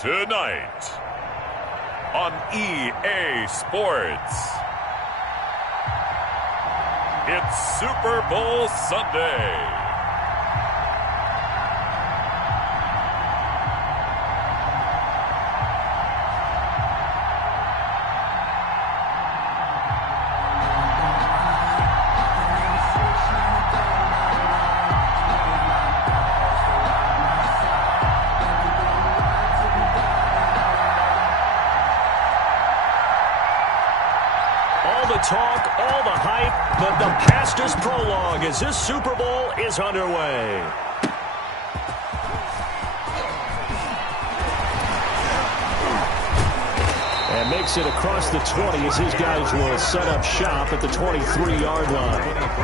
Tonight on EA Sports, it's Super Bowl Sunday. Talk, all the hype, but the past is prologue as this Super Bowl is underway. And makes it across the 20 as his guys will set up shop at the 23-yard line.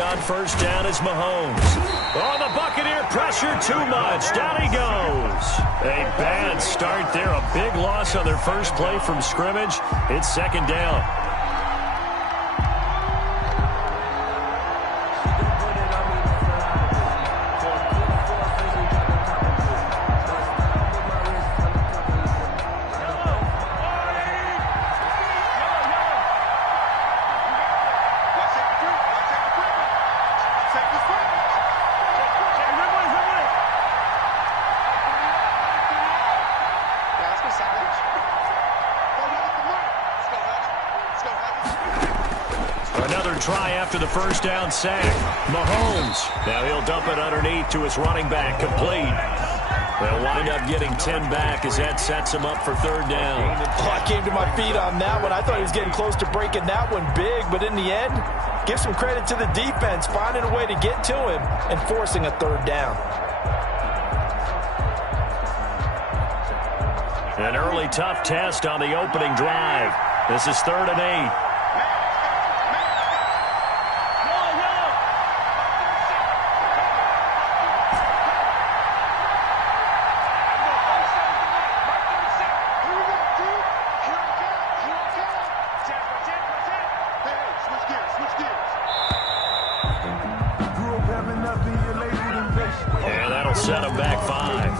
On first down is Mahomes. Oh, the Buccaneer pressure too much. Down he goes. A bad start there. A big loss on their first play from scrimmage. It's second down. Try after the first down sack. Mahomes. Now he'll dump it underneath to his running back. Complete. They'll wind up getting 10 back as that sets him up for third down. Oh, I came to my feet on that one. I thought he was getting close to breaking that one big, but in the end, give some credit to the defense, finding a way to get to him and forcing a third down. An early tough test on the opening drive. This is 3rd and 8. And that'll set him back 5.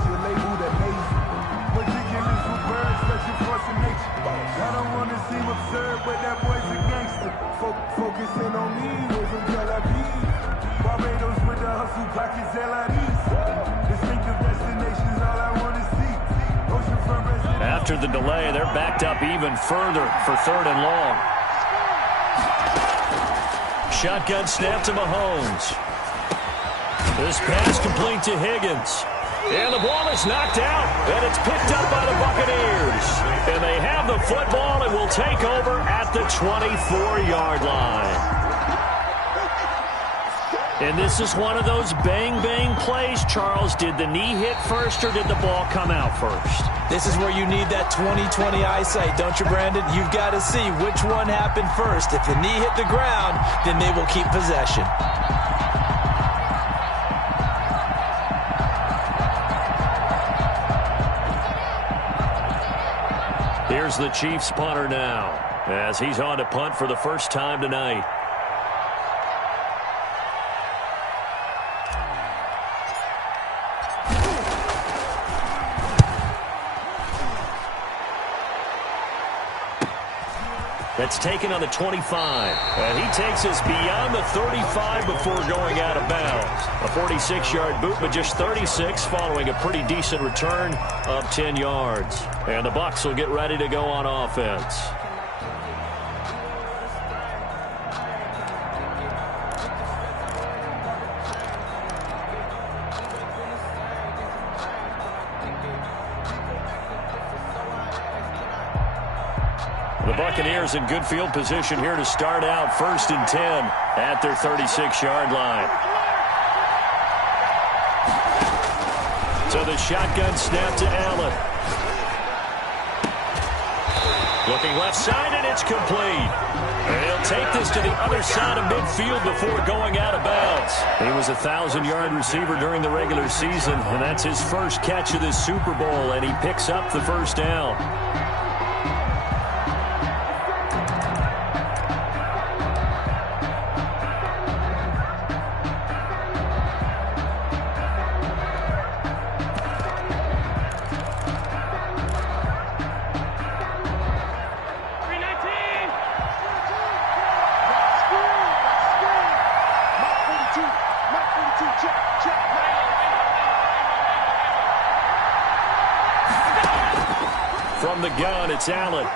After the delay, they're backed up even further for 3rd and long. Shotgun snap to Mahomes. This pass complete to Higgins. And the ball is knocked out, and it's picked up by the Buccaneers. And they have the football and will take over at the 24-yard line. And this is one of those bang-bang plays, Charles. Did the knee hit first or did the ball come out first? This is where you need that 20/20 eyesight, don't you, Brandon? You've got to see which one happened first. If the knee hit the ground, then they will keep possession. Here's the Chiefs punter now as he's on to punt for the first time tonight. That's taken on the 25. And he takes us beyond the 35 before going out of bounds. A 46-yard boot, but just 36 following a pretty decent return of 10 yards. And the Bucs will get ready to go on offense. The Buccaneers in good field position here to start out 1st and 10 at their 36-yard line. So the shotgun snap to Allen. Looking left side, and it's complete. And he'll take this to the other side of midfield before going out of bounds. He was a 1,000-yard receiver during the regular season, and that's his first catch of this Super Bowl, and he picks up the first down. From the gun, it's Allen.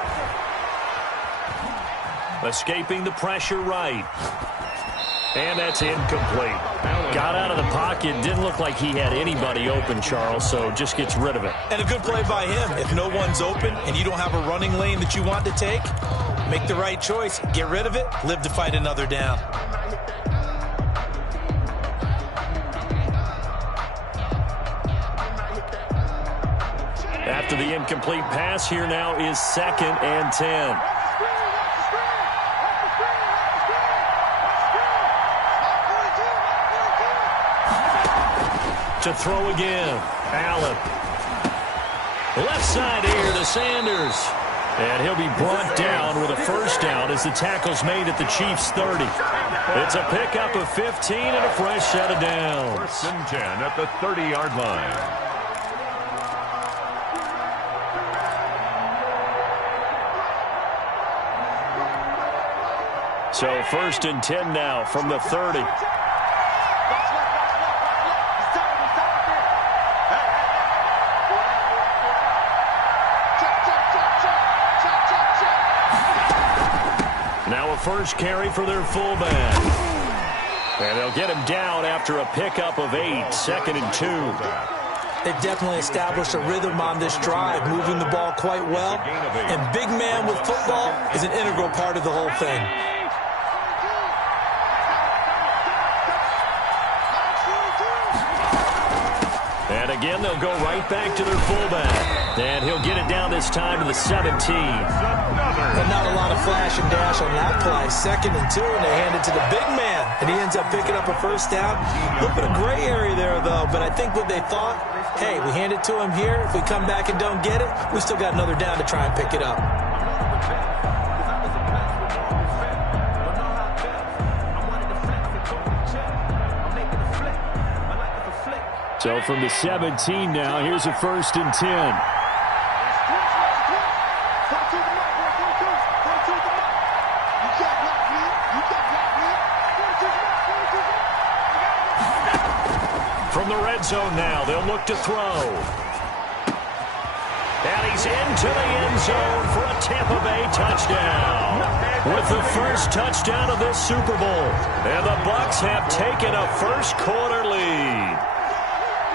Escaping the pressure right. And that's incomplete. Got out of the pocket. Didn't look like he had anybody open, Charles, so just gets rid of it. And a good play by him. If no one's open and you don't have a running lane that you want to take, make the right choice. Get rid of it. Live to fight another down. After the incomplete pass, here now is 2nd and 10. To throw again, Allen. Left side here to Sanders. And he'll be brought down with a first down as the tackle's made at the Chiefs' 30. It's a pickup of 15 and a fresh set of downs. 1st and 10 at the 30-yard line. So 1st and 10 now from the 30. Now a first carry for their fullback. And they'll get him down after a pickup of 8, 2nd and 2. They've definitely established a rhythm on this drive, moving the ball quite well. And big man with football is an integral part of the whole thing. And again, they'll go right back to their fullback. And he'll get it down this time to the 17. And not a lot of flash and dash on that play. 2nd and 2, and they hand it to the big man. And he ends up picking up a first down. A little bit of gray area there, though. But I think what they thought, hey, we hand it to him here. If we come back and don't get it, we still got another down to try and pick it up. So from the 17 now, here's a 1st and 10. From the red zone now, they'll look to throw. And he's into the end zone for a Tampa Bay touchdown. With the first touchdown of this Super Bowl. And the Bucs have taken a first-quarter lead.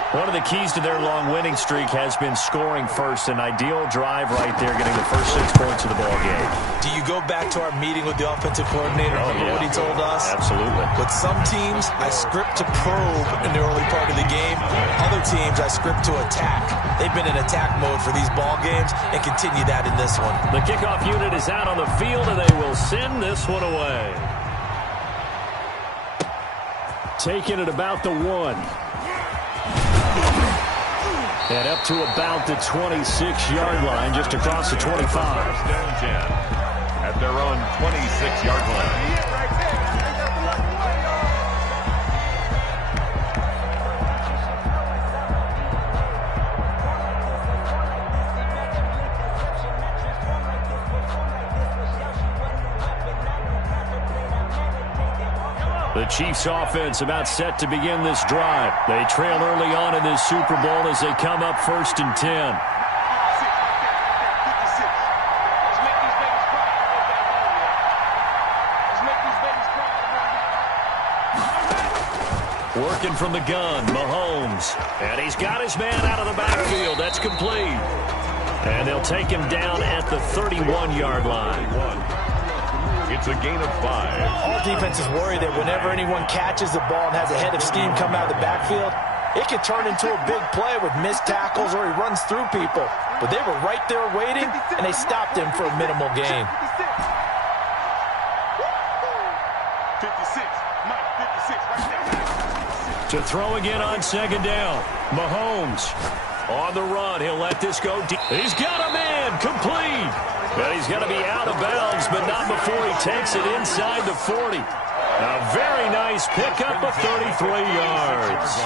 One of the keys to their long winning streak has been scoring first. An ideal drive right there, getting the first 6 points of the ball game. Do you go back to our meeting with the offensive coordinator? Remember what he told us? Absolutely. With some teams, I script to probe in the early part of the game. Other teams, I script to attack. They've been in attack mode for these ball games and continue that in this one. The kickoff unit is out on the field, and they will send this one away. Taking it about the 1. And up to about the 26-yard line, just across the 25. 1st and 10 at their own 26-yard line. The Chiefs offense about set to begin this drive. They trail early on in this Super Bowl as they come up 1st and 10. Working from the gun, Mahomes. And he's got his man out of the backfield. That's complete. And they'll take him down at the 31-yard line. It's a gain of 5. All defenses worry that whenever anyone catches the ball and has a head of steam come out of the backfield, it can turn into a big play with missed tackles or he runs through people. But they were right there waiting, and they stopped him for a minimal gain. 56, Mike, 56, right there. To throw again on second down. Mahomes on the run. He'll let this go deep. He's got a man complete. But he's going to be out of bounds, but not before he takes it inside the 40. A very nice pickup of 33 yards.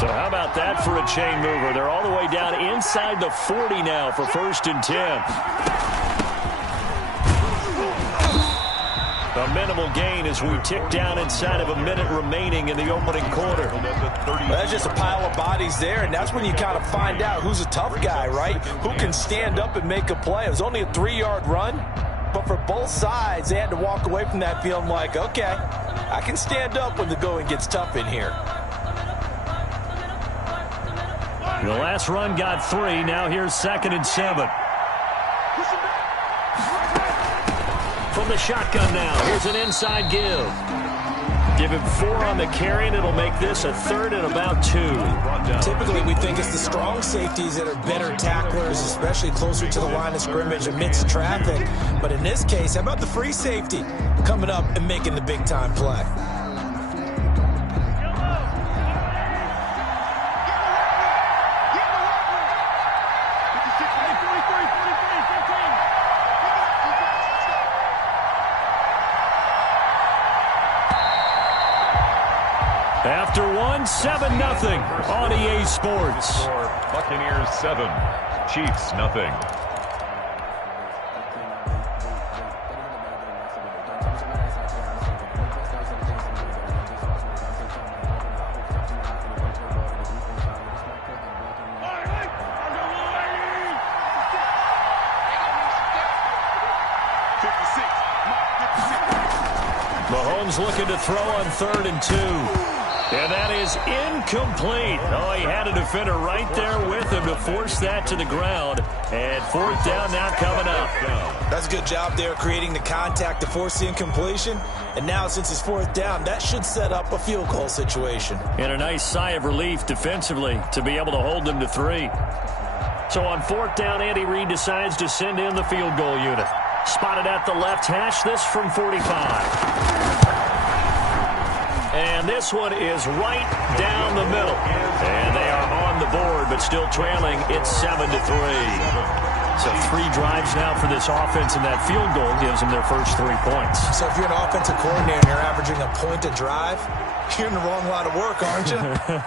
So how about that for a chain mover? They're all the way down inside the 40 now for 1st and 10. A minimal gain as we tick down inside of a minute remaining in the opening quarter. That's just a pile of bodies there, and that's when you kind of find out who's a tough guy, right? Who can stand up and make a play. It was only a 3-yard run, but for both sides, they had to walk away from that feeling like, okay, I can stand up when the going gets tough in here. The last run got 3. Now here's 2nd and 7. From the shotgun now. Here's an inside give. Give him 4 on the carry, and it'll make this a 3rd and about 2. Typically, we think it's the strong safeties that are better tacklers, especially closer to the line of scrimmage amidst traffic. But in this case, how about the free safety coming up and making the big-time play? After 7-0 on EA Sports. Buccaneers 7, Chiefs nothing. Mahomes looking to throw on 3rd and 2. And that is incomplete. Oh, he had a defender right there with him to force that to the ground. And 4th down now coming up. That's a good job there creating the contact to force the incompletion. And now since it's 4th down, that should set up a field goal situation. And a nice sigh of relief defensively to be able to hold them to 3. So on 4th down, Andy Reid decides to send in the field goal unit. Spotted at the left hash, this from 45. And this one is right down the middle. And they are on the board, but still trailing. It's 7-3. So 3 drives now for this offense, and that field goal gives them their first 3 points. So if you're an offensive coordinator and you're averaging a point a drive, you're in the wrong line of work, aren't you?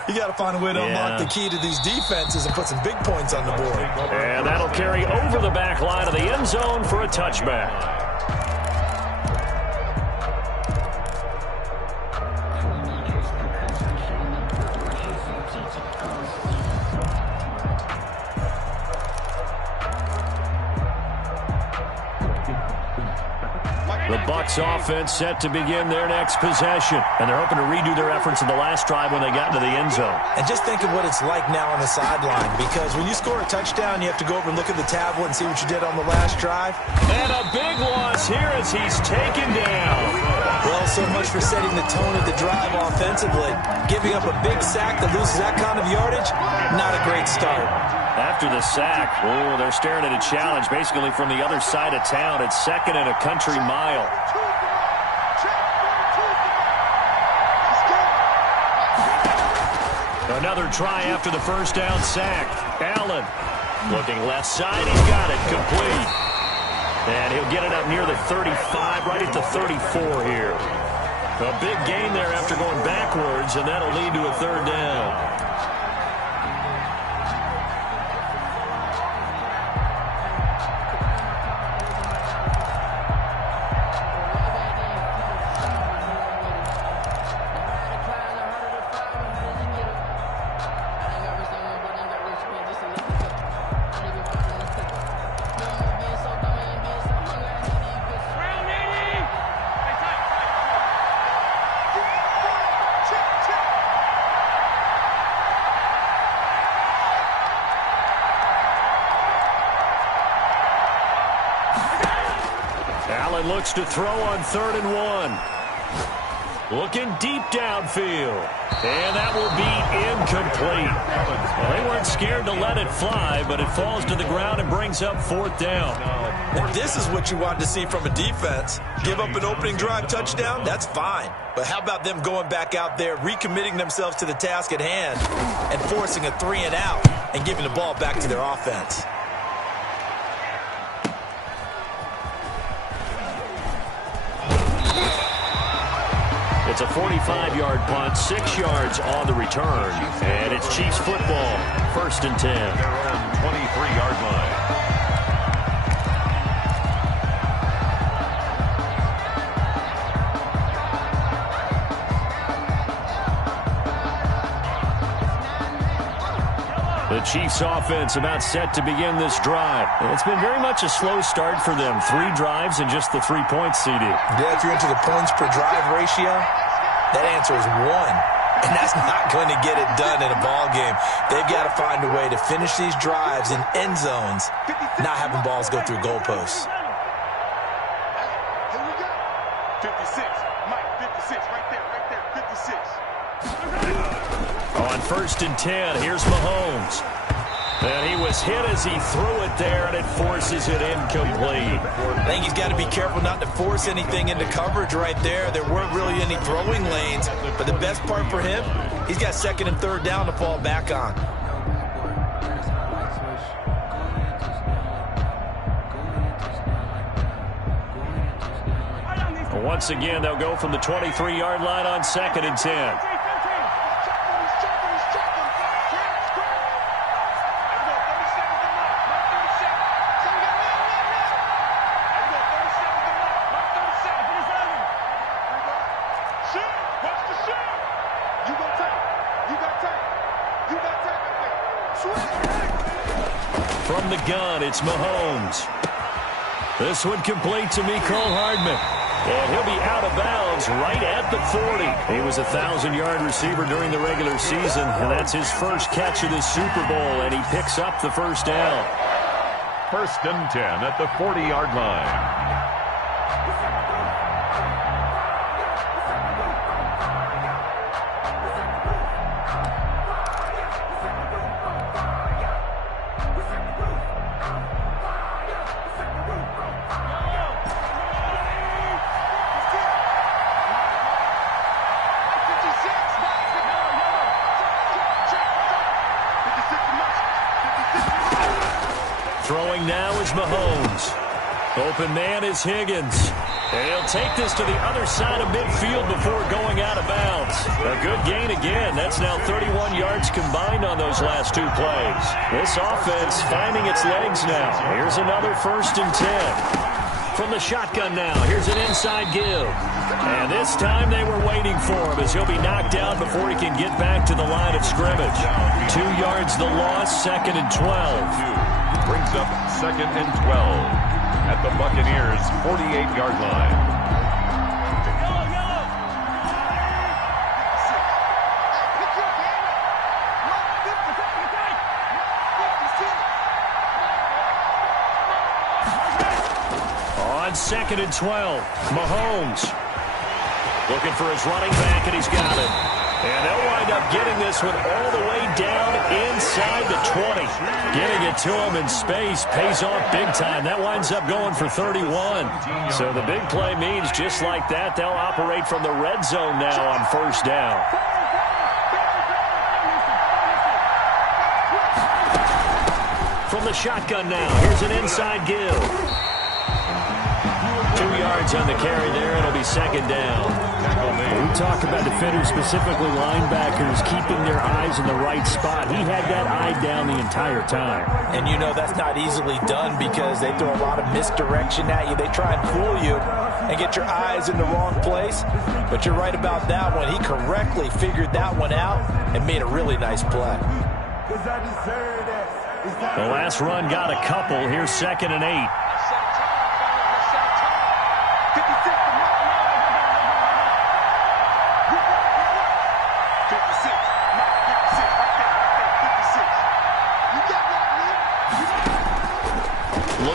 You got to find a way to unlock the key to these defenses and put some big points on the board. And that'll carry over the back line of the end zone for a touchback. The Bucs offense set to begin their next possession. And they're hoping to redo their efforts in the last drive when they got into the end zone. And just think of what it's like now on the sideline. Because when you score a touchdown, you have to go over and look at the tablet and see what you did on the last drive. And a big loss here as he's taken down. Well, so much for setting the tone of the drive offensively. Giving up a big sack that loses that kind of yardage, not a great start. After the sack, oh, they're staring at a challenge basically from the other side of town. It's 2nd and a country mile. Another try after the first down sack. Allen looking left side. He's got it complete. And he'll get it up near the 35, right at the 34 here. A big gain there after going backwards, and that'll lead to a 3rd down. and looks to throw on 3rd and 1. Looking deep downfield. And that will be incomplete. Well, they weren't scared to let it fly, but it falls to the ground and brings up 4th down. And this is what you want to see from a defense. Give up an opening drive touchdown, that's fine. But how about them going back out there, recommitting themselves to the task at hand, and forcing a 3-and-out and giving the ball back to their offense? It's a 45-yard punt, 6 yards on the return. And it's Chiefs football, 1st and 10. Their own 23-yard line. The Chiefs offense about set to begin this drive. It's been very much a slow start for them. 3 drives and just the 3 points, CD. Yeah, if you're into the points per drive ratio, that answer is 1. And that's not going to get it done in a ball game. They've got to find a way to finish these drives in end zones, not having balls go through goalposts. Here we go. 56. Mike, 56. Right there, 56. On 1st and 10, here's Mahomes. And he was hit as he threw it there, and it forces it incomplete. I think he's got to be careful not to force anything into coverage right there. There weren't really any throwing lanes, but the best part for him, he's got 2nd and 3rd down to fall back on. Once again, they'll go from the 23-yard line on 2nd and 10. From the gun, it's Mahomes. This one complete to Mecole Hardman. And he'll be out of bounds right at the 40. He was a 1,000-yard receiver during the regular season, and that's his first catch of this Super Bowl, and he picks up the 1st down. 1st and 10 at the 40-yard line. Throwing now is Mahomes. Open man is Higgins. And he'll take this to the other side of midfield before going out of bounds. A good gain again. That's now 31 yards combined on those last 2 plays. This offense finding its legs now. Here's another 1st and 10. From the shotgun now, here's an inside give. And this time they were waiting for him as he'll be knocked down before he can get back to the line of scrimmage. 2 yards the loss, 2nd and 12. Brings up 2nd and 12 at the Buccaneers' 48-yard line. On 2nd and 12, Mahomes looking for his running back, and he's got it. And they'll wind up getting this one all the way down inside the 20. Getting it to him in space pays off big time. That winds up going for 31. So the big play means just like that, they'll operate from the red zone now on 1st down. From the shotgun now, here's an inside give. 2 yards on the carry there. It'll be 2nd down. We talk about defenders, specifically linebackers, keeping their eyes in the right spot. He had that eye down the entire time. And you know that's not easily done because they throw a lot of misdirection at you. They try and fool you and get your eyes in the wrong place. But you're right about that one. He correctly figured that one out and made a really nice play. The last run got a couple. Here's 2nd and 8.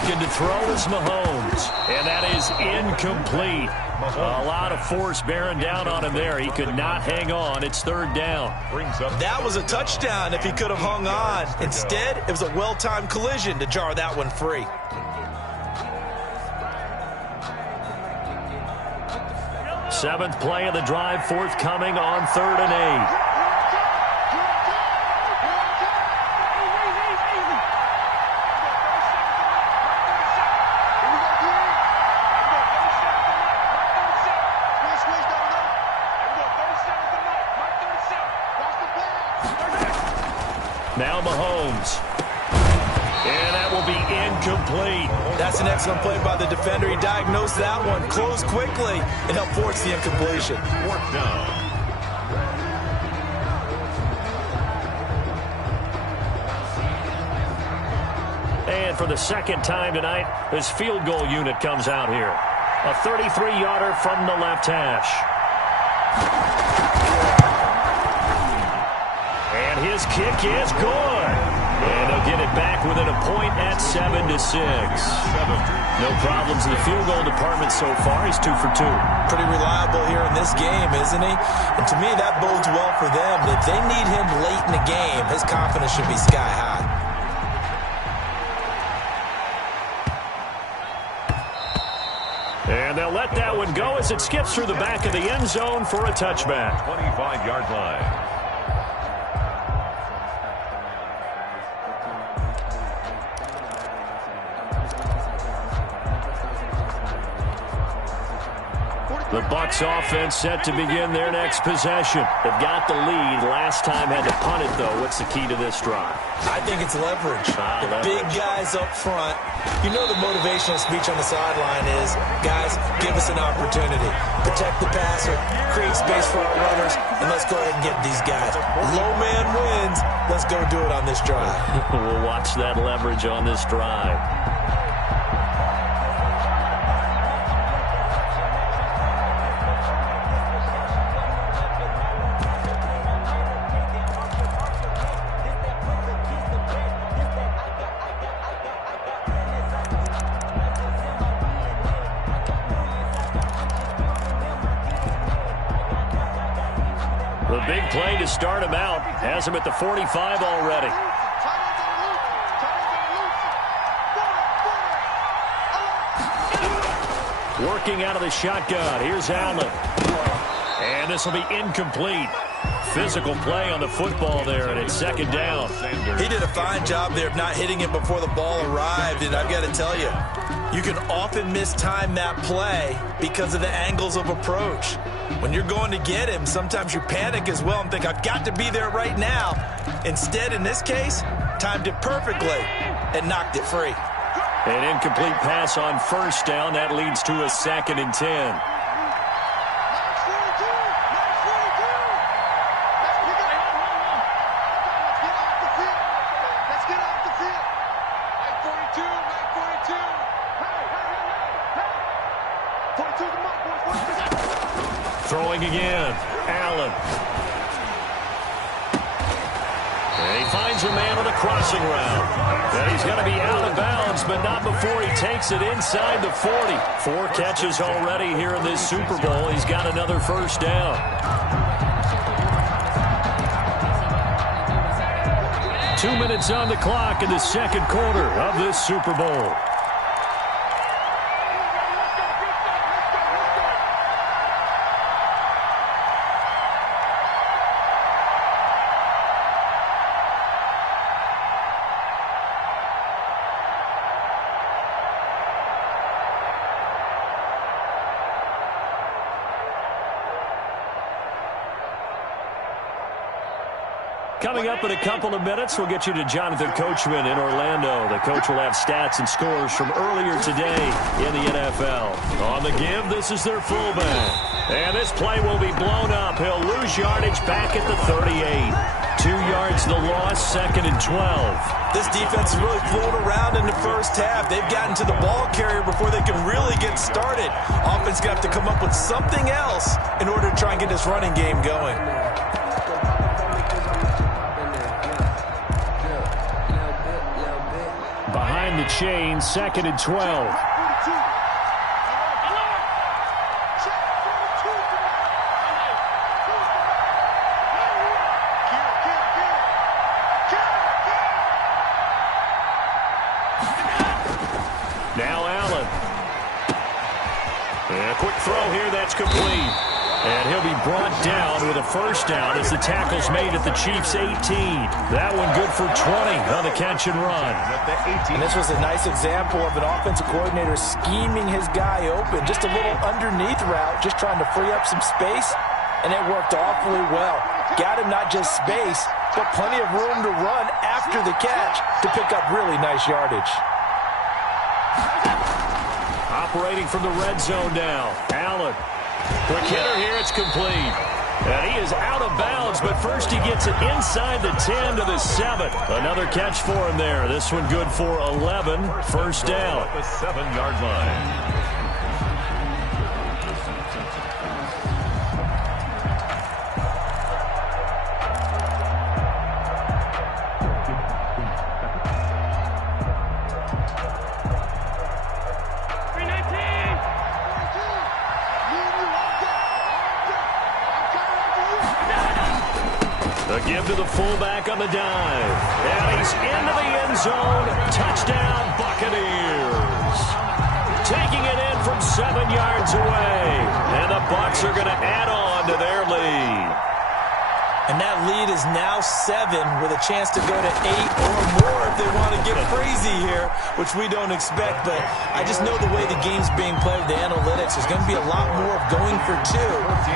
Looking to throw is Mahomes. And that is incomplete. A lot of force bearing down on him there. He could not hang on. It's third down. That was a touchdown if he could have hung on. Instead, it was a well-timed collision to jar that one free. Seventh play of the drive forthcoming on 3rd and 8. Now Mahomes. And that will be incomplete. That's an excellent play by the defender. He diagnosed that one, closed quickly, and helped force the incompletion. Fourth down. And for the second time tonight, this field goal unit comes out here. A 33-yarder from the left hash. And his kick is good. And they'll get it back within a point at 7-6. No problems in the field goal department so far. He's 2 for 2. Pretty reliable here in this game, isn't he? And to me, that bodes well for them. If they need him late in the game, his confidence should be sky high. And they'll let that one go as it skips through the back of the end zone for a touchback. 25-yard line. The Bucs offense set to begin their next possession. They've got the lead. Last time had to punt it, though. What's the key to this drive? I think it's leverage. The big guys up front. You know the motivational speech on the sideline is, guys, give us an opportunity. Protect the passer, create space for our runners, and let's go ahead and get these guys. Low man wins. Let's go do it on this drive. We'll watch that leverage on this drive. The big play to start him out has him at the 45 already. Working out of the shotgun. Here's Allen. And this will be incomplete. Physical play on the football there, and it's second down. He did a fine job there of not hitting it before the ball arrived, and I've got to tell you, you can often mistime that play because of the angles of approach. When you're going to get him, sometimes you panic as well and think, I've got to be there right now. Instead, in this case, timed it perfectly and knocked it free. An incomplete pass on first down. That leads to a 2nd and 10. Throwing again. Allen. And he finds a man on a crossing route. And he's going to be out of bounds, but not before he takes it inside the 40. 4 catches already here in this Super Bowl. He's got another first down. Two minutes on the clock in the second quarter of this Super Bowl. Coming up in a couple of minutes, we'll get you to Jonathan Coachman in Orlando. The coach will have stats and scores from earlier today in the NFL. On the give, this is their fullback. And this play will be blown up. He'll lose yardage back at the 38. 2 yards the loss, 2nd and 12. This defense is really flown around in the first half. They've gotten to the ball carrier before they can really get started. Offense got to come up with something else in order to try and get this running game going. Behind the chain, 2nd and 12. Now Allen. And a quick throw here, that's complete. And he'll be brought down with a first down as the tackle's made at the Chiefs' 18. That one good for 20 on the catch and run. And this was a nice example of an offensive coordinator scheming his guy open. Just a little underneath route, just trying to free up some space. And it worked awfully well. Got him not just space, but plenty of room to run after the catch to pick up really nice yardage. Operating from the red zone now. Allen. Quick hitter here, it's complete. And he is out of bounds, but first he gets it inside the 10 to the 7. Another catch for him there. This one good for 11. First down. At the 7-yard line. A give to the fullback on the dive. And he's into the end zone. Touchdown, Buccaneers. Taking it in from 7 yards away. And the Bucs are going to add on to their lead. And that lead is now 7 with a chance to go to 8 or more if they want to get crazy here, which we don't expect. But I just know the way the game's being played with the analytics, there's going to be a lot more of going for 2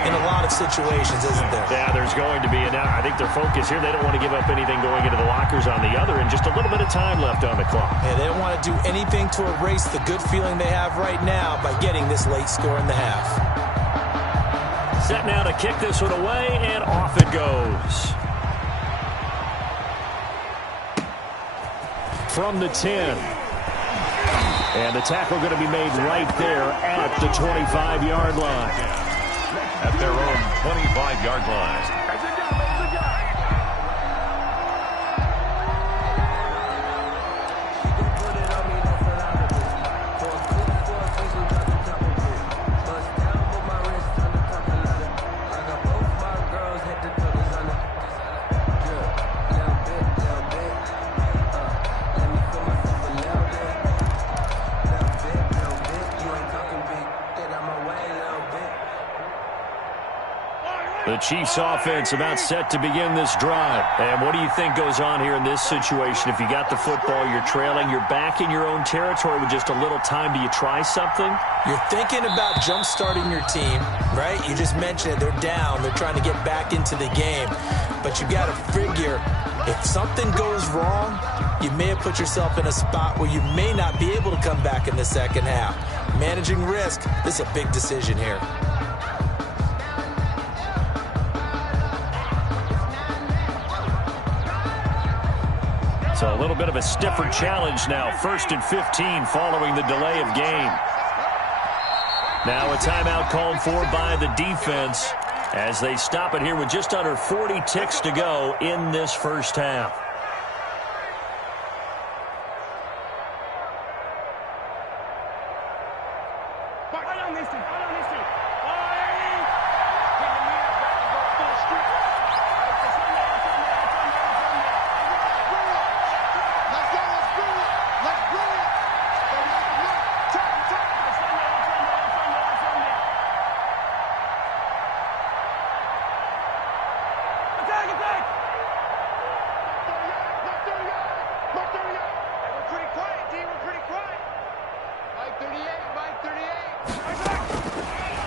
in a lot of situations, isn't there? Yeah, there's going to be. And I think their focus here, they don't want to give up anything going into the lockers on the other, and just a little bit of time left on the clock. Yeah, they don't want to do anything to erase the good feeling they have right now by getting this late score in the half. Set now to kick this one away, and off it goes. From the 10. And the tackle going to be made right there at the 25-yard line. At their own 25-yard line. The Chiefs offense about set to begin this drive. And what do you think goes on here in this situation? If you got the football, you're trailing, you're back in your own territory with just a little time. Do you try something? You're thinking about jump-starting your team, right? You just mentioned it. They're down. They're trying to get back into the game. But you got to figure, if something goes wrong, you may have put yourself in a spot where you may not be able to come back in the second half. Managing risk, this is a big decision here. So a little bit of a stiffer challenge now. 1st and 15 following the delay of game. Now a timeout called for by the defense as they stop it here with just under 40 ticks to go in this first half.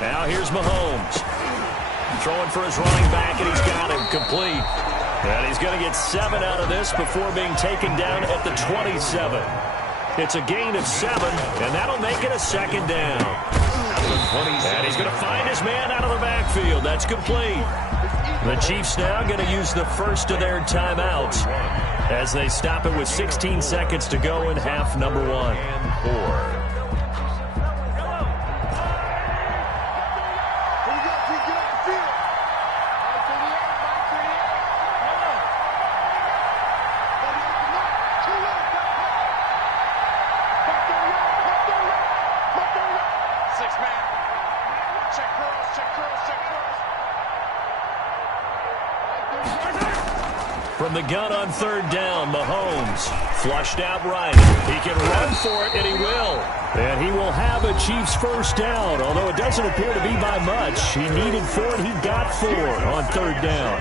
Now here's Mahomes. Throwing for his running back, and he's got him complete. And he's going to get 7 out of this before being taken down at the 27. It's a gain of 7, and that'll make it a second down. And he's going to find his man out of the backfield. That's complete. The Chiefs now going to use the first of their timeouts as they stop it with 16 seconds to go in half number 1. And 4. From the gun on third down, Mahomes flushed out right. He can run for it, and he will. And he will have a Chiefs first down, although it doesn't appear to be by much. He needed 4, and he got 4 on third down.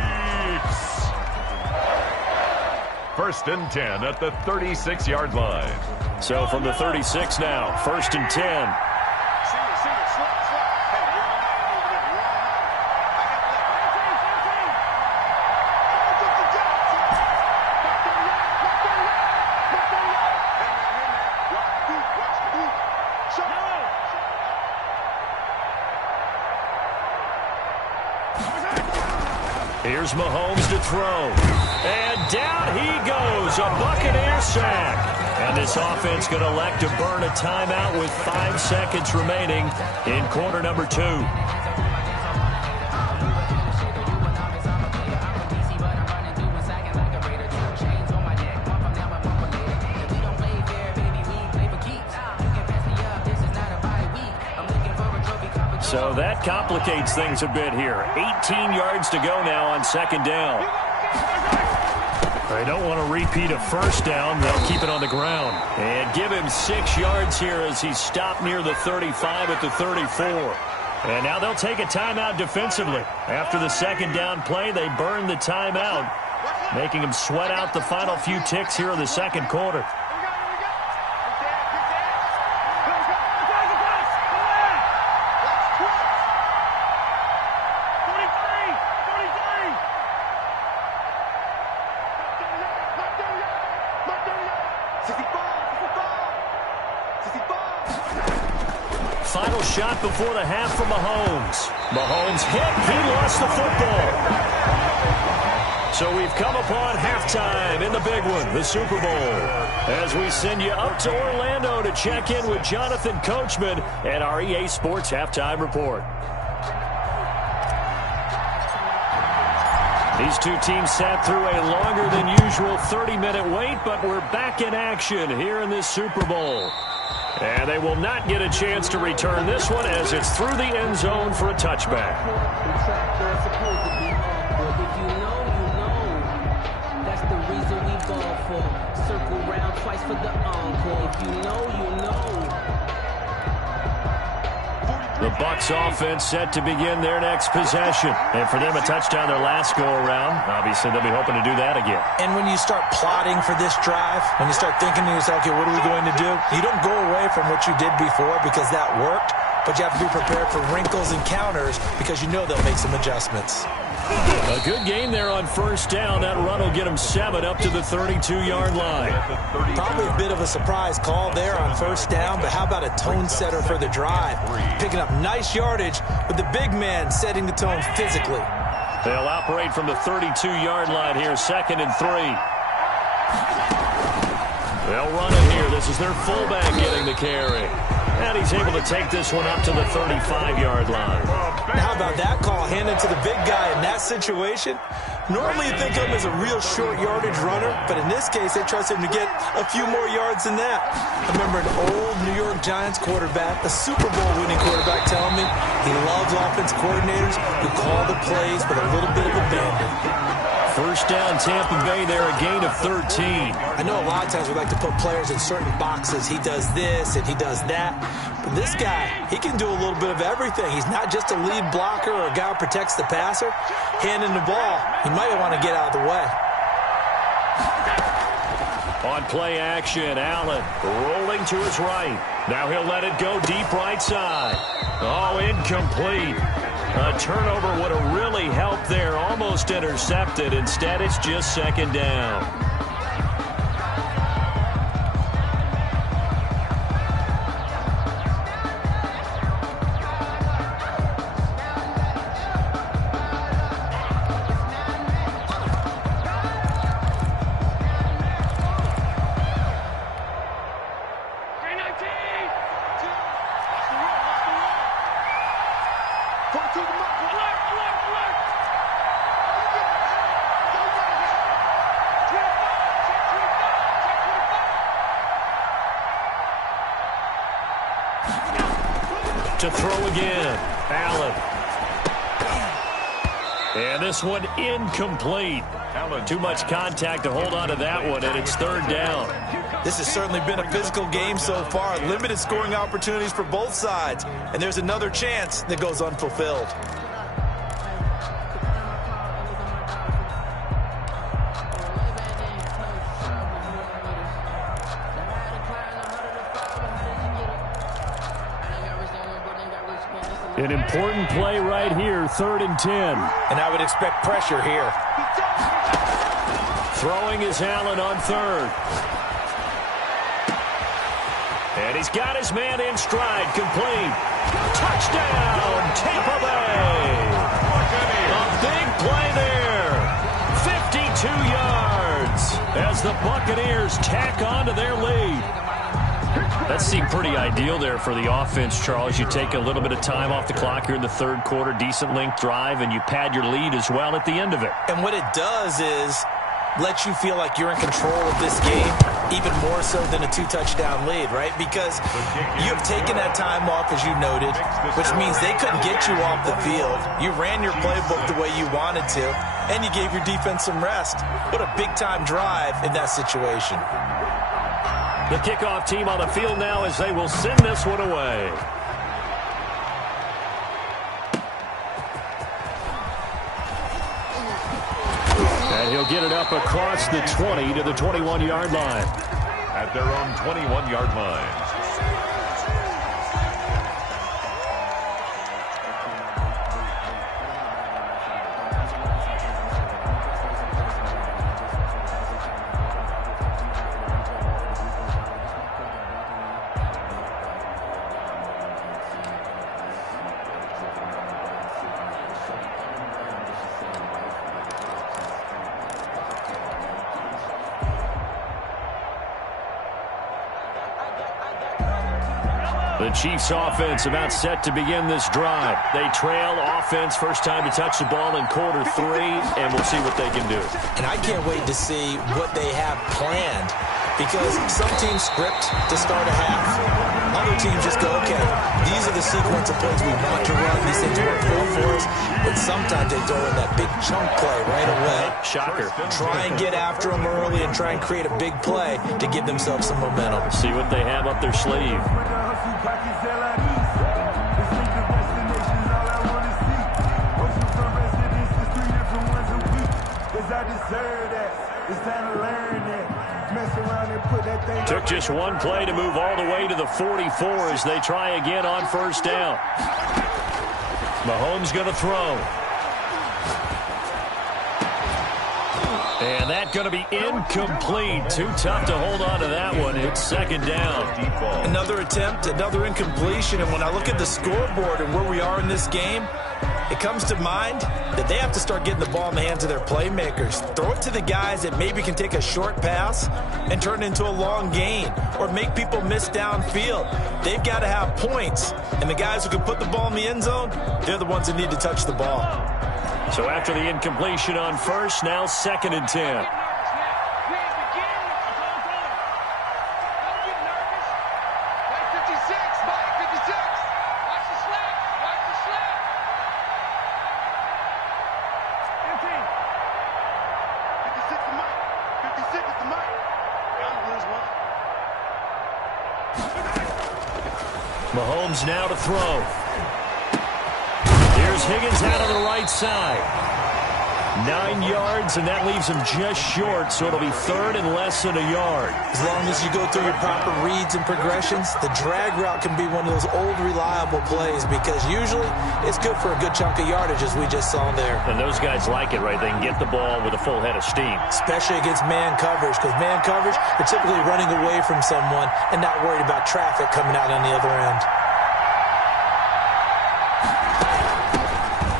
First and 10 at the 36-yard line. So from the 36 now, first and 10. Here's Mahomes to throw. And down he goes, a Buccaneer sack. And this offense going to elect to burn a timeout with 5 seconds remaining in quarter number 2. So that complicates things a bit here. 18 yards to go now on second down. They don't want to repeat a first down. They'll keep it on the ground. And give him 6 yards here as he's stopped near the 35 at the 34. And now they'll take a timeout defensively. After the second down play, they burn the timeout, making him sweat out the final few ticks here in the second quarter. Final shot before the half from Mahomes. Mahomes hit. He lost the football. So we've come upon halftime in the big one, the Super Bowl, as we send you up to Orlando to check in with Jonathan Coachman and our EA Sports Halftime Report. These two teams sat through a longer than usual 30-minute wait, but we're back in action here in this Super Bowl. And they will not get a chance to return this one as it's through the end zone for a touchback. That's the reason we go for circle round twice for the encore. If you know, you know. The Bucs offense set to begin their next possession. And for them, a touchdown their last go-around. Obviously, they'll be hoping to do that again. And when you start plotting for this drive, when you start thinking to yourself, okay, what are we going to do? You don't go away from what you did before because that worked, but you have to be prepared for wrinkles and counters because you know they'll make some adjustments. A good game there on first down. That run will get him 7 up to the 32-yard line. Probably a bit of a surprise call there on first down, but how about a tone setter for the drive? Picking up nice yardage with the big man setting the tone physically. They'll operate from the 32-yard line here, 2nd and 3. They'll run it here. This is their fullback getting the carry. And he's able to take this one up to the 35-yard line. Now, how about that call handed to the big guy in that situation? Normally you think of him as a real short yardage runner, but in this case they trust him to get a few more yards than that. I remember an old New York Giants quarterback, a Super Bowl winning quarterback, telling me he loves offense coordinators who call the plays with a little bit of abandon. First down, Tampa Bay there, a gain of 13. I know a lot of times we like to put players in certain boxes. He does this and he does that. But this guy, he can do a little bit of everything. He's not just a lead blocker or a guy who protects the passer. Handing the ball, he might want to get out of the way. On play action, Allen rolling to his right. Now he'll let it go deep right side. Oh, incomplete. A turnover would have really helped there. Almost intercepted. Instead, it's just 2nd down. To throw again, Allen. And this one incomplete. Too much contact to hold on to that one, and it's third down. This has certainly been a physical game so far. Limited scoring opportunities for both sides. And there's another chance that goes unfulfilled. An important play right here, 3rd and 10. And I would expect pressure here. Throwing is Allen on 3rd. And he's got his man in stride, complete. Touchdown, Tampa Bay. A big play there. 52 yards as the Buccaneers tack on to their lead. That seemed pretty ideal there for the offense, Charles. You take a little bit of time off the clock here in the 3rd quarter, decent length drive, and you pad your lead as well at the end of it. And what it does is let you feel like you're in control of this game, even more so than a 2-touchdown lead, right? Because you've taken that time off, as you noted, which means they couldn't get you off the field. You ran your playbook the way you wanted to, and you gave your defense some rest. What a big-time drive in that situation. The kickoff team on the field now as they will send this one away. And he'll get it up across the 20 to the 21-yard line. At their own 21-yard line. The Chiefs offense about set to begin this drive. They trail offense, first time to touch the ball in quarter 3, and we'll see what they can do. And I can't wait to see what they have planned, because some teams script to start a half. Other teams just go, okay, these are the sequence of plays we want to run. These things work well for us. But sometimes they throw in that big chunk play right away. Shocker. Try and get after them early and try and create a big play to give themselves some momentum. See what they have up their sleeve. Took just one play to move all the way to the 44 as they try again on first down. Mahomes going to throw. And that's going to be incomplete. Too tough to hold on to that one. It's second down. Another attempt, another incompletion. And when I look at the scoreboard and where we are in this game, it comes to mind that they have to start getting the ball in the hands of their playmakers. Throw it to the guys that maybe can take a short pass and turn it into a long gain or make people miss downfield. They've got to have points. And the guys who can put the ball in the end zone, they're the ones that need to touch the ball. So after the incompletion on first, now second and 10. Mahomes now to throw. Here's Higgins out on the right side. 9 yards, and that leaves him just short, so it'll be third and less than a yard. As long as you go through your proper reads and progressions, the drag route can be one of those old, reliable plays because usually it's good for a good chunk of yardage, as we just saw there. And those guys like it, right? They can get the ball with a full head of steam. Especially against man coverage, because man coverage, they're typically running away from someone and not worried about traffic coming out on the other end.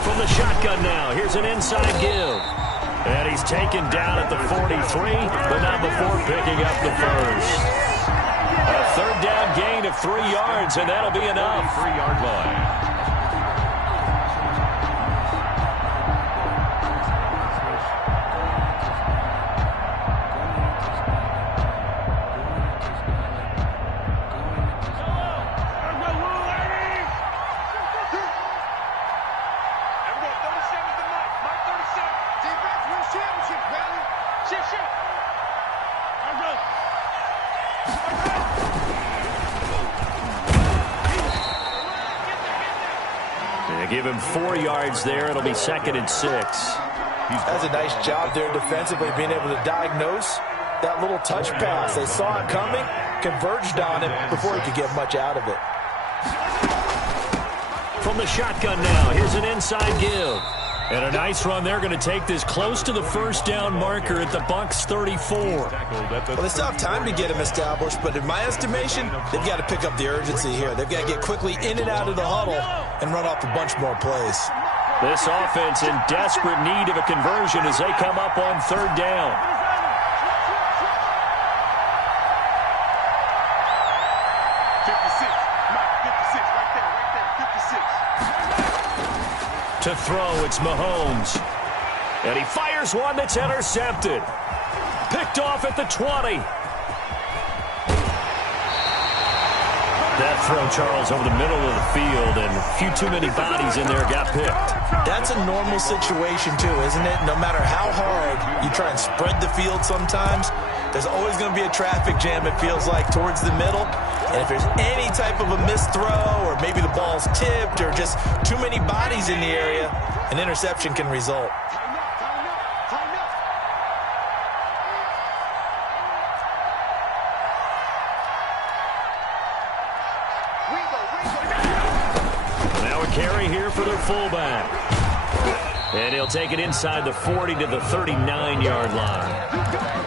From the shotgun now, here's an inside give. And he's taken down at the 43, but not before picking up the first. A third down gain of 3 yards, and that'll be enough. 3-yard line. They give him 4 yards there. It'll be 2nd and 6. That's a nice job there defensively, being able to diagnose that little touch pass. They saw it coming, converged on it before he could get much out of it. From the shotgun now, here's an inside give. And a nice run. They're going to take this close to the first down marker at the Bucs 34. Well, they still have time to get him established, but in my estimation, they've got to pick up the urgency here. They've got to get quickly in and out of the huddle and run off a bunch more plays. This offense in desperate need of a conversion as they come up on 3rd down. To throw, it's Mahomes. And he fires one that's intercepted. Picked off at the 20. That throw, Charles, over the middle of the field, and a few too many bodies in there got picked. That's a normal situation, too, isn't it? No matter how hard you try and spread the field sometimes, there's always going to be a traffic jam, it feels like, towards the middle. And if there's any type of a missed throw, or maybe the ball's tipped, or just too many bodies in the area, an interception can result. Now a carry here for their fullback. And he'll take it inside the 40 to the 39-yard line.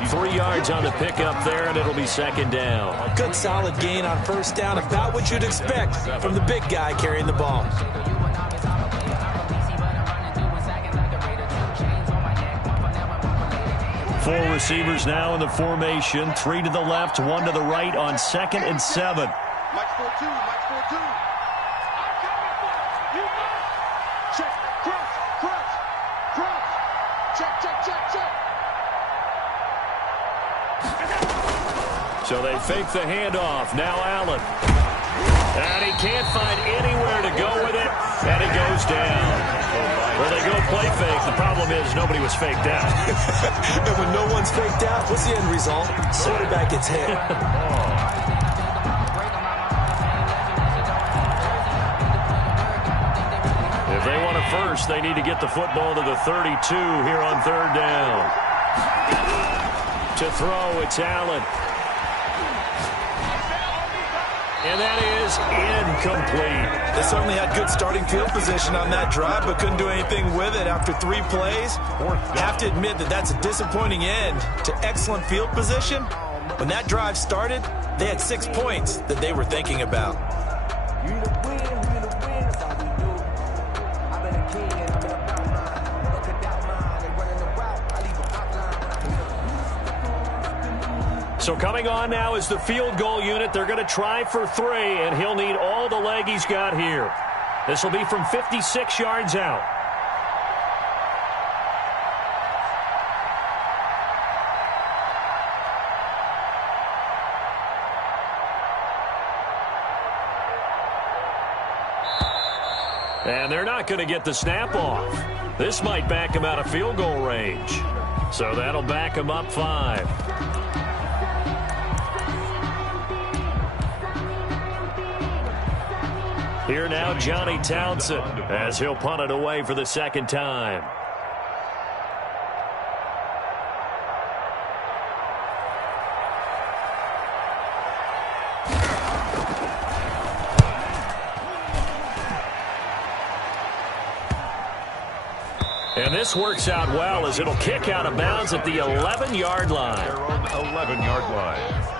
3 yards on the pickup there, and it'll be 2nd down. Good solid gain on 1st down, about what you'd expect from the big guy carrying the ball. Four receivers now in the formation. 3 to the left, 1 to the right on 2nd and 7. Mike 4-2, Mike 4-2. Check, cross, cross, cross. Check, check, check, check. So they fake the handoff. Now Allen. And he can't find anywhere to go with it, and he goes down. Well, they go play fake. The problem is nobody was faked out. And when no one's faked out, what's the end result? Quarterback gets hit. If they want a first, they need to get the football to the 32 here on 3rd down. To throw, it's Allen. And that is incomplete. They certainly had good starting field position on that drive, but couldn't do anything with it after 3 plays. Have to admit that that's a disappointing end to excellent field position. When that drive started, they had 6 points that they were thinking about. So coming on now is the field goal unit. They're going to try for 3, and he'll need all the leg he's got here. This will be from 56 yards out. And they're not going to get the snap off. This might back him out of field goal range. So that'll back him up 5. Here now, Johnny Townsend, as he'll punt it away for the 2nd time. And this works out well as it'll kick out of bounds at the 11-yard line. Their own 11-yard line.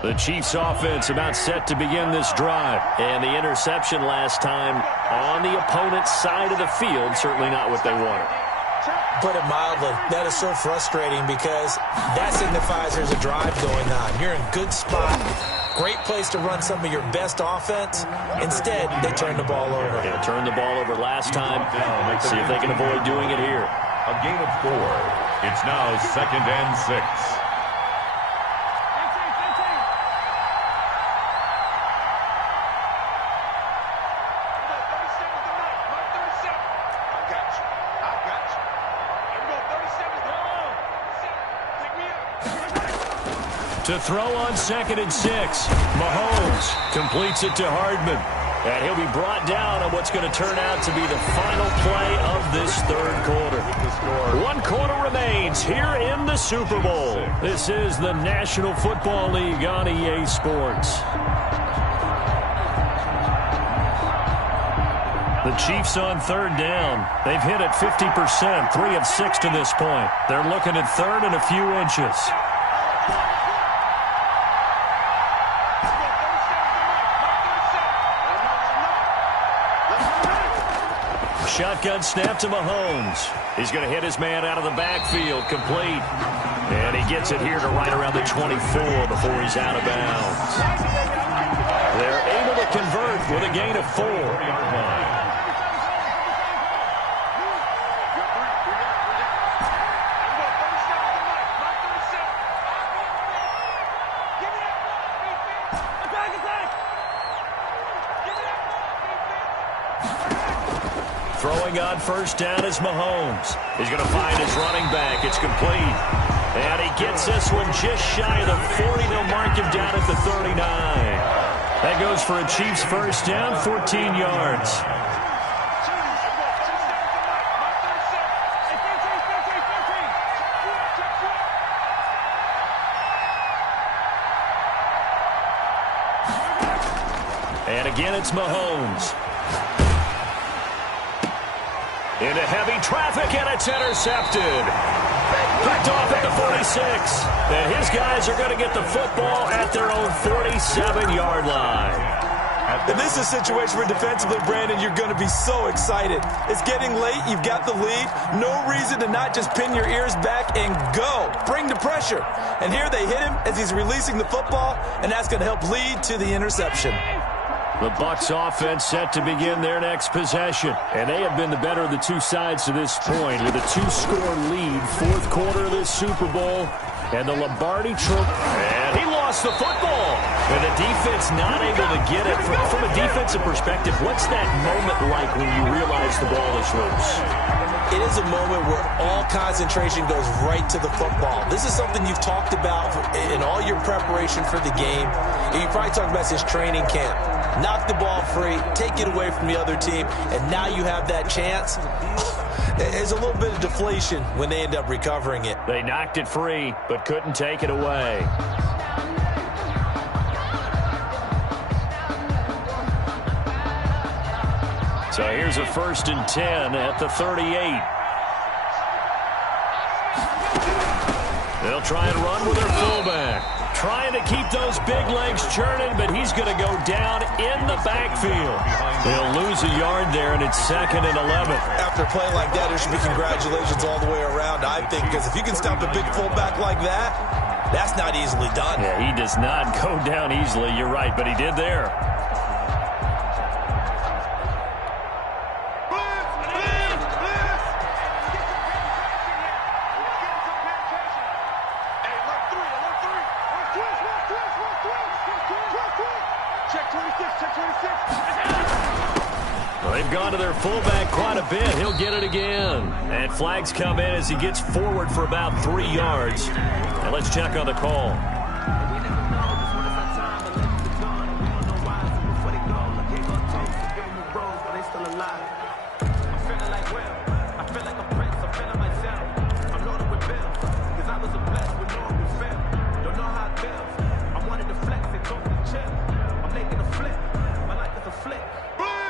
The Chiefs offense about set to begin this drive. And the interception last time on the opponent's side of the field, certainly not what they wanted. put it mildly. That is so frustrating because that signifies there's a drive going on. You're in a good spot. Great place to run some of your best offense. Instead, they turn the ball over. They turned the ball over last time. Let's see if they can avoid doing it here. A gain of 4. It's now 2nd and 6. To throw on 2nd and 6. Mahomes completes it to Hardman. And he'll be brought down on what's going to turn out to be the final play of this third quarter. 1 quarter remains here in the Super Bowl. This is the National Football League on EA Sports. The Chiefs on 3rd down. They've hit it 50%, 3 of 6 to this point. They're looking at 3rd and a few inches. Shotgun snap to Mahomes. He's going to hit his man out of the backfield, complete. And he gets it here to right around the 24 before he's out of bounds. They're able to convert with a gain of 4. Throwing on 1st down is Mahomes. He's going to find his running back. It's complete. And he gets this one just shy of the 40. They'll mark him down at the 39. That goes for a Chiefs 1st down, 14 yards. And again, it's Mahomes. Into heavy traffic, and it's intercepted. Picked off at the 46. And his guys are going to get the football at their own 47-yard line. And this is a situation where defensively, Brandon, you're going to be so excited. It's getting late. You've got the lead. No reason to not just pin your ears back and go. Bring the pressure. And here they hit him as he's releasing the football, and that's going to help lead to the interception. The Bucs offense set to begin their next possession. And they have been the better of the two sides to this point with a 2-score lead. 4th quarter of this Super Bowl. And the Lombardi Trophy. And he lost the football. And the defense not able to get it. From a defensive perspective, what's that moment like when you realize the ball is loose? It is a moment where all concentration goes right to the football. This is something you've talked about in all your preparation for the game. And you probably talked about since training camp. Knock the ball free, take it away from the other team, and now you have that chance. There's a little bit of deflation when they end up recovering it. They knocked it free, but couldn't take it away. So here's a 1st and 10 at the 38. They'll try and run with their fullback. Trying to keep those big legs churning, but he's going to go down in the backfield. They'll lose a yard there, and it's 2nd and 11. After a play like that, there should be congratulations all the way around, I think, because if you can stop a big fullback like that, that's not easily done. Yeah, he does not go down easily. You're right, but he did there. They've gone to their fullback quite a bit. He'll get it again. And flags come in as he gets forward for about 3 yards. And let's check on the call.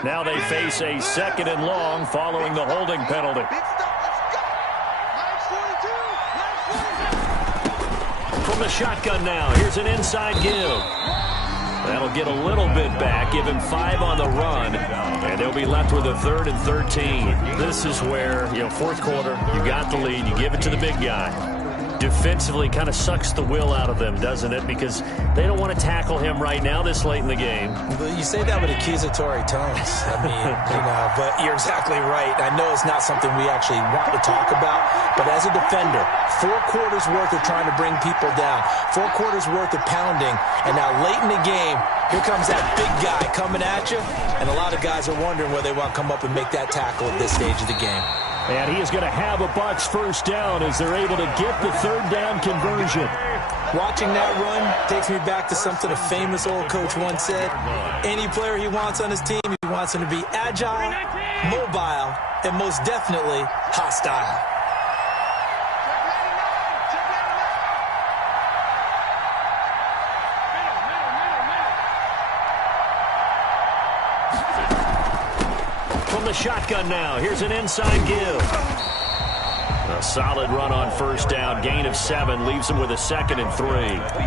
Now they face a 2nd and long following the holding penalty. From the shotgun now, here's an inside give. That'll get a little bit back, give him 5 on the run, and they'll be left with a 3rd and 13. This is where, fourth quarter, you got the lead, you give it to the big guy. Defensively kind of sucks the will out of them, doesn't it? Because they don't want to tackle him right now this late in the game. But you say that with accusatory tones. I mean, but you're exactly right. I know it's not something we actually want to talk about, but as a defender, 4 quarters worth of trying to bring people down, 4 quarters worth of pounding, and now late in the game, here comes that big guy coming at you, and a lot of guys are wondering whether they want to come up and make that tackle at this stage of the game. And he is going to have a Bucs first down as they're able to get the 3rd down conversion. Watching that run takes me back to something a famous old coach once said. Any player he wants on his team, he wants him to be agile, mobile, and most definitely hostile. From the shotgun now, here's an inside give. A solid run on first down, gain of 7, leaves him with a 2nd and 3.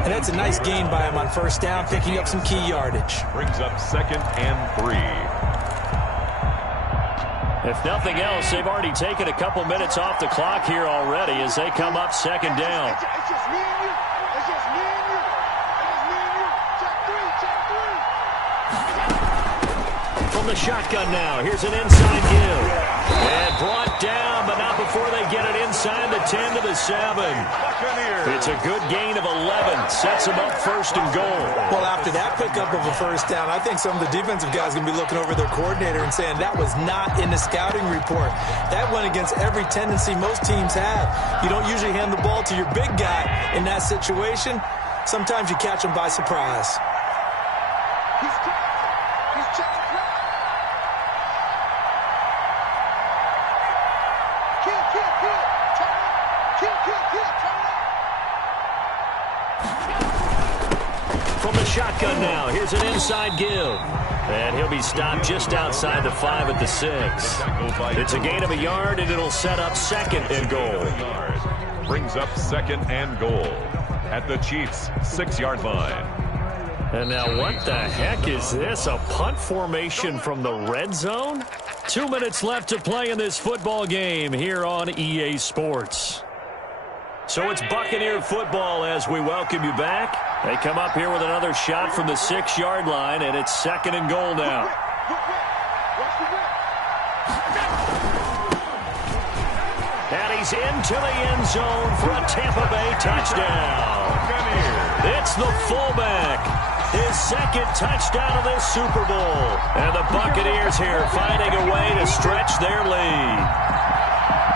And that's a nice gain by him on first down, picking up some key yardage. Brings up 2nd and 3. If nothing else, they've already taken a couple minutes off the clock here already as they come up 2nd down. It's just me and you. It's just me and you. It's just me and you. Check 3. Check 3. From the shotgun now, here's an inside give. And brought down, but not before they get it inside the 10 to the 7. It's a good gain of 11. Sets them up 1st and goal. Well, after that pickup of a first down, I think some of the defensive guys are going to be looking over their coordinator and saying that was not in the scouting report. That went against every tendency most teams have. You don't usually hand the ball to your big guy in that situation. Sometimes you catch him by surprise. He's crossing. He's checking cross. Kill. Turn it. Kill. Turn it. From the shotgun now, here's an inside give. And he'll be stopped just outside the 5 at the 6. It's a gain of a yard, and it'll set up 2nd and goal. Brings up 2nd and goal at the Chiefs' 6-yard line. And now what the heck is this? A punt formation from the red zone? 2 minutes left to play in this football game here on EA Sports. So it's Buccaneer football as we welcome you back. They come up here with another shot from the 6-yard line, and it's 2nd and goal now. And he's into the end zone for a Tampa Bay touchdown. It's the fullback. His 2nd touchdown of this Super Bowl. And the Buccaneers here finding a way to stretch their lead.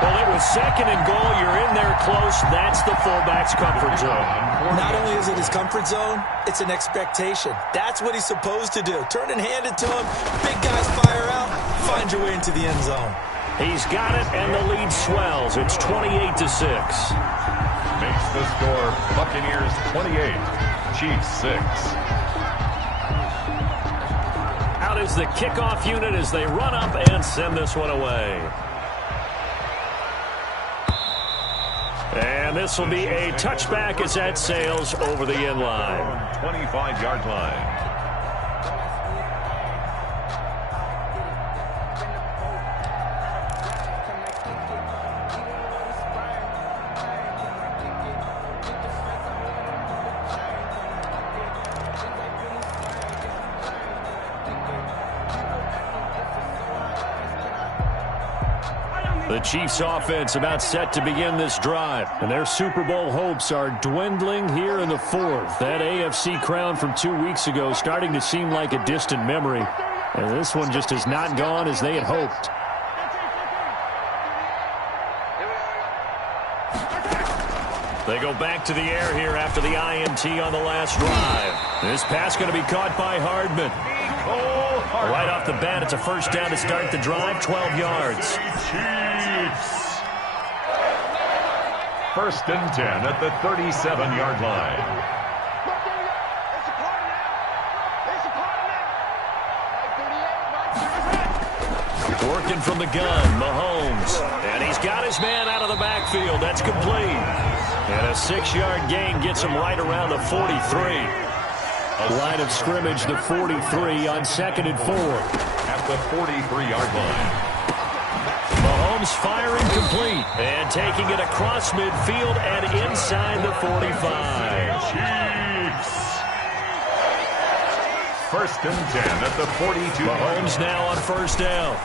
Well, it was 2nd and goal. You're in there close. That's the fullback's comfort zone. Not only is it his comfort zone, it's an expectation. That's what he's supposed to do. Turn and hand it to him. Big guys fire out. Find your way into the end zone. He's got it, and the lead swells. It's 28-6. Makes the score Buccaneers 28, Chiefs 6. Out is the kickoff unit as they run up and send this one away. And this will be a touchback as that sails over the end line. 25-yard line. The Chiefs offense about set to begin this drive, and their Super Bowl hopes are dwindling here in the 4th. That AFC crown from 2 weeks ago starting to seem like a distant memory, and this one just has not gone as they had hoped. They go back to the air here after the INT on the last drive. This pass going to be caught by Hardman. Right off the bat, it's a first down to start the drive, 12 yards. Chiefs. 1st and 10 at the 37-yard line. Working from the gun, Mahomes. And he's got his man out of the backfield. That's complete. And a 6-yard gain gets him right around the 43. Line of scrimmage, the 43 on 2nd and 4. At the 43-yard line. Mahomes firing complete and taking it across midfield and inside the 45. Chiefs. 1st and 10 at the 42. Mahomes now on 1st down.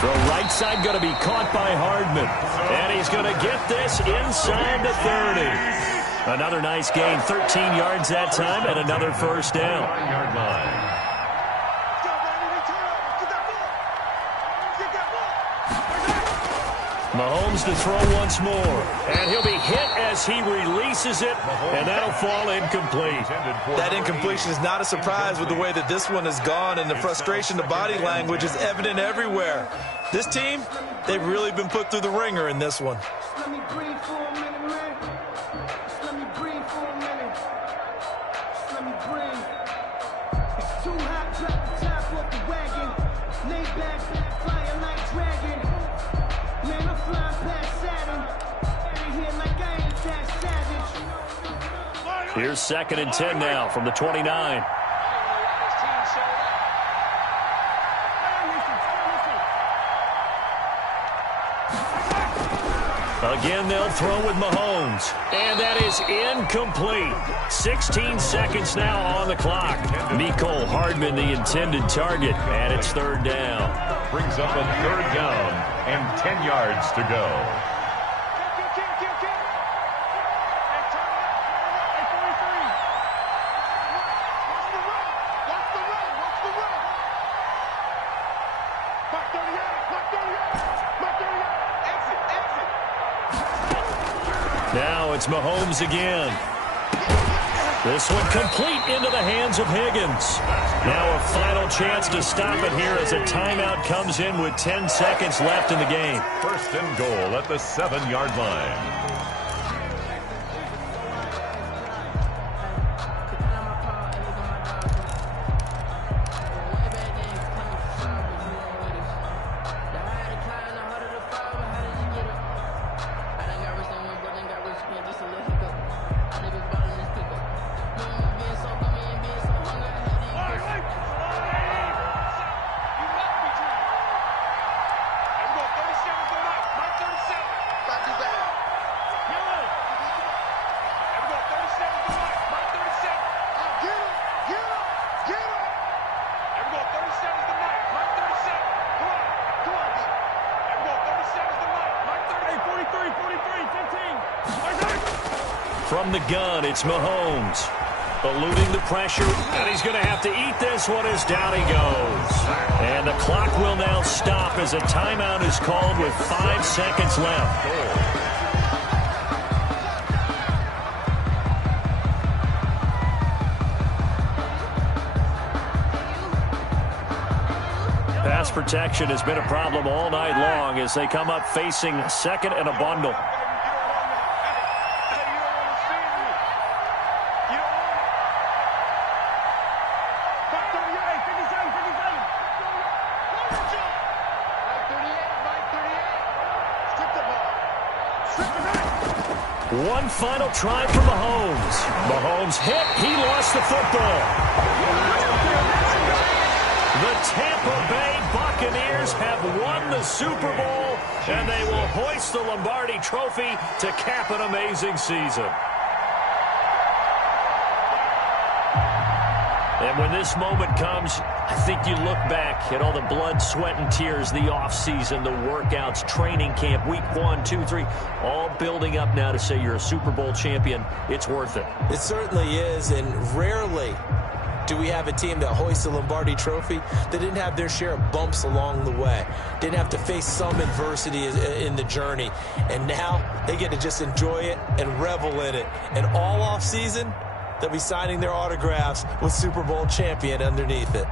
Throw right side going to be caught by Hardman. And he's going to get this inside the 30. Another nice gain, 13 yards that time, and another 1st down. 9-yard line. Mahomes to throw once more. And he'll be hit as he releases it, and that'll fall incomplete. That incompletion is not a surprise with the way that this one has gone, and the frustration, the body language is evident everywhere. This team, they've really been put through the ringer in this one. Let me breathe for a minute, man. Just let me breathe for a minute. Just let me breathe. It's too hot, drop the top off the wagon. Lay back, flying like dragon. Man, I'm flying past Saturn. Out of here like I ain't that savage. Here's 2nd and 10 now from the 29. Again, they'll throw with Mahomes. And that is incomplete. 16 seconds now on the clock. Mecole Hardman, the intended target, and it's 3rd down. Brings up a 3rd down and 10 yards to go. Now it's Mahomes again. This one complete into the hands of Higgins. Now a final chance to stop it here as a timeout comes in with 10 seconds left in the game. 1st and goal at the 7-yard line. From the gun, it's Mahomes. Eluding the pressure, and he's going to have to eat this one as down he goes. And the clock will now stop as a timeout is called with 5 seconds left. Pass protection has been a problem all night long as they come up facing 2nd and a bundle. One final try for Mahomes. Mahomes hit. He lost the football. The Tampa Bay Buccaneers have won the Super Bowl, and they will hoist the Lombardi Trophy to cap an amazing season. And when this moment comes, I think you look back at all the blood, sweat, and tears, the offseason, the workouts, training camp, week 1, 2, 3, all building up now to say you're a Super Bowl champion. It's worth it. It certainly is, and rarely do we have a team that hoists the Lombardi Trophy that didn't have their share of bumps along the way, didn't have to face some adversity in the journey, and now they get to just enjoy it and revel in it. And all offseason, they'll be signing their autographs with Super Bowl champion underneath it.